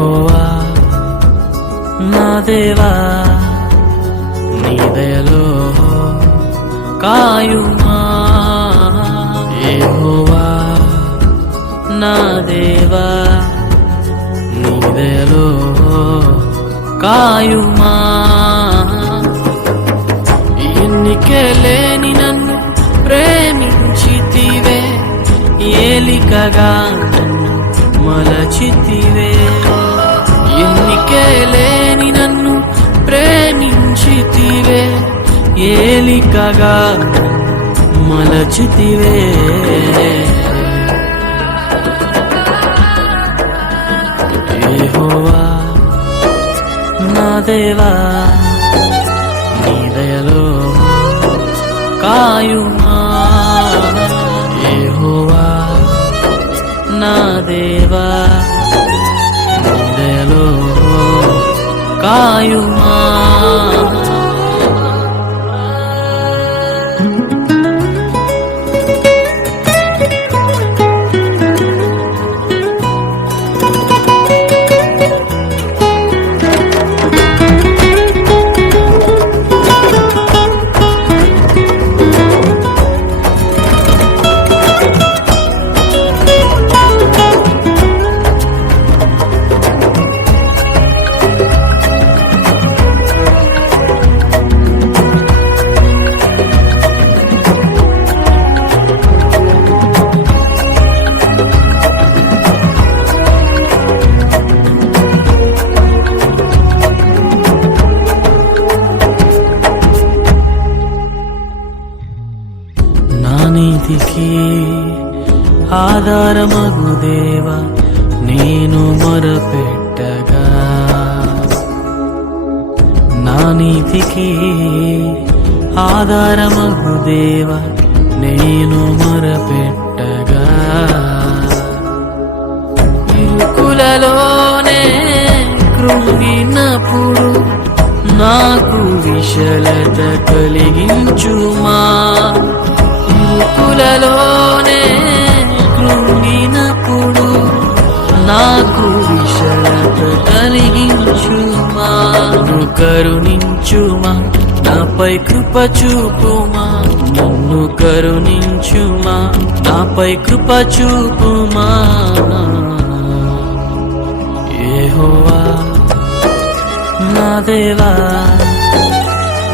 యెహోవా నా దేవా నీ దయలో కాయుమా యెహోవా నా దేవా నీ దయలో కాయుమా ఎన్నికే లేని నన్ను ప్రేమించితివే ఏలికగా నన్ను మలచితివే ఎన్నికే లేని నన్ను ప్రేమించితివే ఏలికగా మలచితివే యెహోవా నా దేవా నీ దయలో కాయుమా యెహోవా నా దేవా నీ దయలో కాయుమా నీతికి ఆధారమగు దేవా నేను మొరపెట్టగా నా నీతికి ఆధారమగు దేవా నేను మొరపెట్టగా ఇరుకులలోనే కృంగినప్పుడు నాకు విశలత కలిగించుమా ఇరుకులలోనే కృంగినప్పుడు నాకు విశలత కలిగించుమా నన్ను కరుణించుమా నాపై కృప చూపుమా నన్ను కరుణించుమా నాపై కృప చూపుమా యెహోవా నా దేవా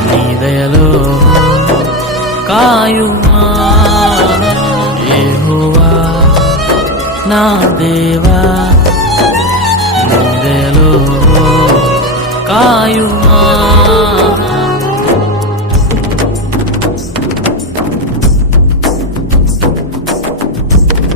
నీ దయలో కాయుమా యెహోవా నా దేవా